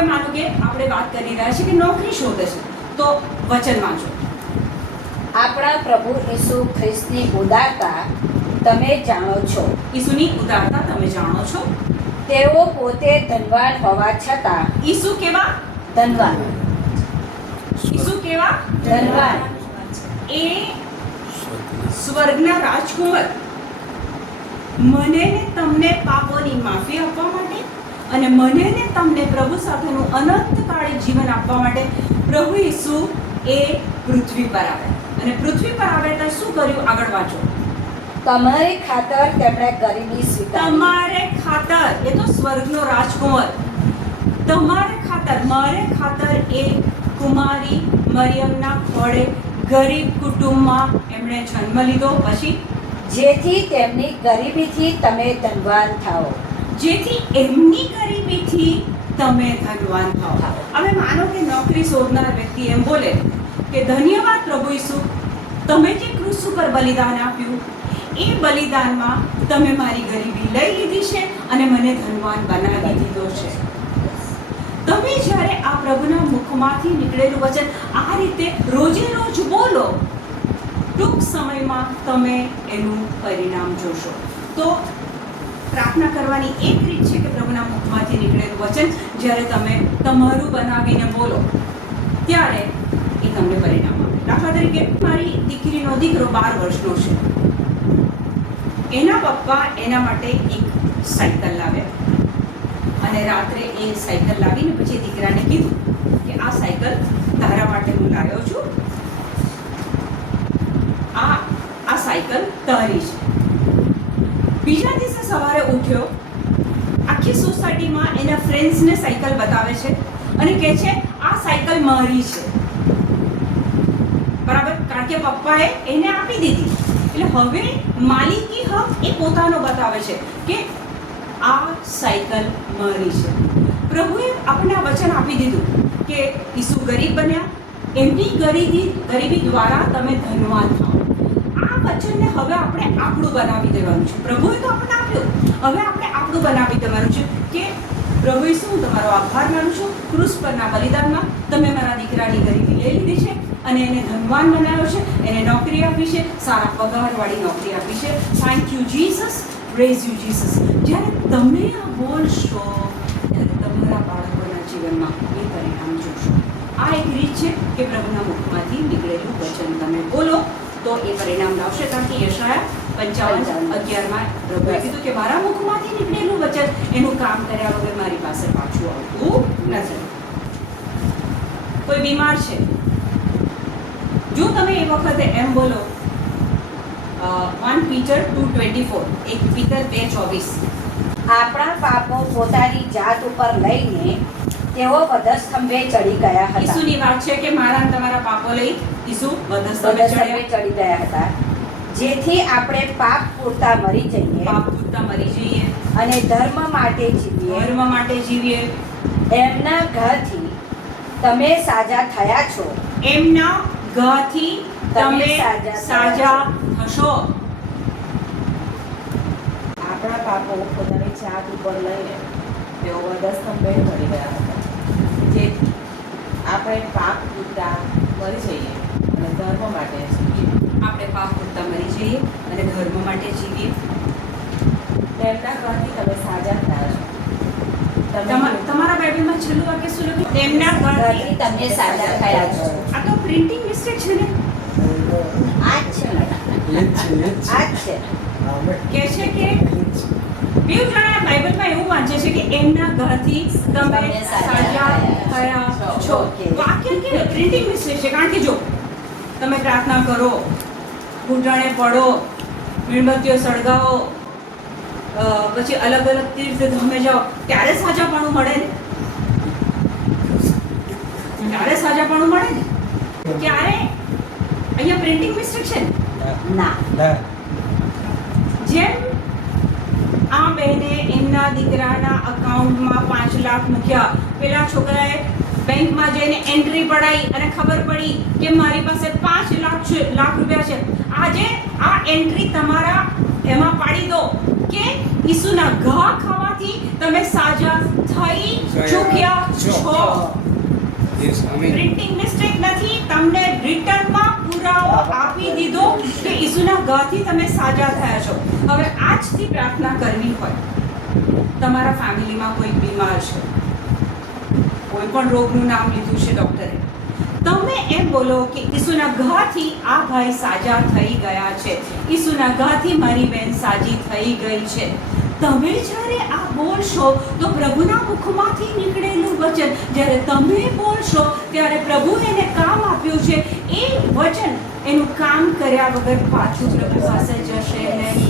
હવે માનો કે આપણે વાત કરી રહ્યા છીએ કે નોકરી શોધે છે, તો વચન વાંચો. આપણા પ્રભુ ઈસુ ખ્રિસ્તની ઉદારતા તમે જાણો છો. ઈસુની ઉદારતા તમે જાણો છો. તેઓ પોતે ધનવાન હોવા છતાં ઈસુ કેવા? ધનવાન. ઈસુ કેવા? ધનવાન. એ સ્વર્ગના રાજકુમાર મને ને તમને પાપોની માફી આપવા માટે અને મને ને તમને પ્રભુ સાથેનું અનંતકાળી જીવન આપવા માટે પ્રભુ ઈસુ એ પૃથ્વી પર આવ્યા. અને પૃથ્વી પર આવ્યા તો શું કર્યું? આગળ વાંચો. તમારી ખાતર તેમણે ગરીબી સ્વીકારી. તમારે ખાતર, એ તો સ્વર્ગનો રાજકુમાર. તમારે ખાતર, મારે ખાતર એ કુમારી મરિયમના ખોળે ગરીબ કુટુંબમાં એમણે જન્મ લીધો. પછી જેથી તેમની ગરીબીથી તમે ધનવાન થાઓ. જેથી એમની ગરીબીથી તમે ધનવાન થાઓ. હવે માનો કે નોકરી શોધનાર વ્યક્તિ એમ બોલે કે ધન્યવાદ પ્રભુ ઈસુ, તમે જે ક્રુસ ઉપર બલિદાન આપ્યું એ બલિદાનમાં તમે મારી ગરીબી લઈ લીધી છે અને મને ધનવાન બનાવી દીધો છે. તમે જ્યારે આ પ્રભુના મુખમાંથી નીકળેલું વચન આ રીતે રોજે રોજ બોલો, ટૂંક સમયમાં તમે એનું પરિણામ જોશો. તો પ્રાર્થના કરવાની એક રીત છે કે પ્રભુના મુખમાંથી નીકળેલું વચન જ્યારે તમે તમારું બનાવીને બોલો ત્યારે એ તમને પરિણામ આપે. દાખલા તરીકે મારી દીકરીનો દીકરો 12 વર્ષનો છે. એના પપ્પા એના માટે એક સાયકલ લાવ્યા અને રાત્રે એ સાયકલ લાવીને પછી દીકરાને કીધું કે આ સાયકલ તારા માટે હું લાવ્યો છું, આ સાયકલ તારી છે. બીજા દિવસે સવારે ઉઠ્યો, આખી સોસાયટીમાં એના ફ્રેન્ડ્સને સાયકલ બતાવે છે અને કહે છે આ સાયકલ મારી છે. બરાબર? કારણ કે પપ્પાએ એને આપી દીધી. એટલે હવે માલિકી હક એ પોતાનો બતાવે છે કે આ સાયકલ મારી છે. પ્રભુએ આપણને આ વચન આપી દીધું કે ઈસુ ગરીબ બન્યા, એમની ગરીબી દ્વારા તમે ધનવાન થાઓ. આ વચનને હવે આપણે આપણું બનાવી દેવાનું છે. પ્રભુએ તો આપણને આપ્યું, હવે આપણે આપણું બનાવી દેવાનું છે કે પ્રભુ ઈસુ, હું તમારો આભાર માનું છું. ક્રુસ પરના બલિદાનમાં તમે મારા દીકરાની ગરીબી લઈ લીધી છે અને એને ધનવાન બનાવ્યો છે, એને નોકરી આપી છે, સારા પગારવાળી નોકરી આપી છે. Thank you Jesus, praise you Jesus. જ્યારે તમે આ બોલશો ત્યારે તમારા બાળકોના જીવનમાં એ પરિણામ જોશો. આ એક રીત છે કે પ્રભુના મુખમાંથી નીકળેલું વચન તમે બોલો તો એ પરિણામ લાવશે. કારણ કે યશાયા 55:11 પ્રભુએ કીધું કે મારા મુખમાંથી નીકળેલું વચન એનું કામ કર્યા વગર મારી પાસે પાછું આવતું નથી. કોઈ બીમાર છે, જો તમે એ વખતે એમ બોલો 1 Peter 2:24, 1 Peter 2:24, આપણા પાપો પોતાની જાત ઉપર લઈને તેઓ વધસ્તંભે ચડી ગયા હતા. ઈસુની વાત છે કે મારા અને તમારા પાપો લઈ ઈસુ વધસ્તંભે વધસ્તંભે ચડી ગયા હતા, જેથી આપણે પાપ પૂરતા મરી જઈએ, પાપ પૂરતા મરી જઈએ અને ધર્મ માટે જીવીએ. ધર્મ માટે જીવીએ. એમના ઘરથી તમે સાજા થયા છો. એમના ઘાથી તમે સાજા થશો. આપણા પાપો પોતાની જાત ઉપર લઈને તેઓ વધસ્તંભે ચડી ગયા હતા, જેથી આપણે પાપ પૂરતા મરી જઈએ અને ધર્મ માટે જીવીએ. આપણે પાપ પૂરતા મરી જઈએ અને ધર્મ માટે જીવીએ. તેમના ઘરથી તમે સાજા થયા છો. તમારા બાઇબલમાં છેલ્લું વાક્ય શું લખ્યું? તેમના ઘરથી તમે સાજા થયા છો. આ તો પ્રિન્ટિંગ મિસ્ટેક છે ને. આ જ છે મેડમ, આ જ છે. કે છે કે બેઉ જણા બાઇબલમાં એવું વાંચે છે કે એમના ઘરથી તમે સાજા થયા છો. વાક્ય કે પ્રિન્ટિંગ મિસ્ટેક છે. કારણ કે જો તમે પ્રાર્થના કરો, ઘૂંટણે પડો, મીણબત્તીઓ સળગાવો, પછી અલગ અલગ તીર્થ ધામે જાઓ, ત્યારે સાજાપણું મળે ને. ત્યારે સાજાપણું મળે ને. ક્યારે અહીંયા પ્રિન્ટિંગ મિસ્ટેક છે ને. ના, જેમ આ બહેને એમના દીકરાના અકાઉન્ટમાં 5 લાખ મૂક્યા, પેલા છોકરાએ બેંકમાં જઈને એન્ટ્રી પડાવી અને ખબર પડી કે મારી પાસે 5 લાખ રૂપિયા છે. આજે આ એન્ટ્રી તમારા એમાં પાડી દો કે ઈસુના ઘા ખાવાથી તમે સાજા થઈ ચૂક્યા છો. પ્રિન્ટિંગ મિસ્ટેક નથી, તમને રિટર્નમાં પુરાવો આપી દીધો કે ઈસુના ઘાથી તમે સાજા થયા છો. હવે આજથી પ્રાર્થના કરવી હોય, તમારા ફેમિલીમાં કોઈ બીમાર છે, કોઈ પણ રોગનું નામ લીધું છે ડૉક્ટરે, તમે એમ બોલો કે ઈસુના ઘાથી આ ભાઈ સાજા થઈ ગયા છે, ઈસુના ઘાથી મારી બહેન સાજી થઈ ગઈ છે. તમે જ્યારે આ બોલશો તો પ્રભુના મુખમાંથી નીકળેલું વચન જ્યારે તમે બોલશો ત્યારે પ્રભુ એને કામ આપ્યું છે, એ વચન એનું કામ કર્યા વગર પાછું પ્રભુ પાસે જશે નહીં.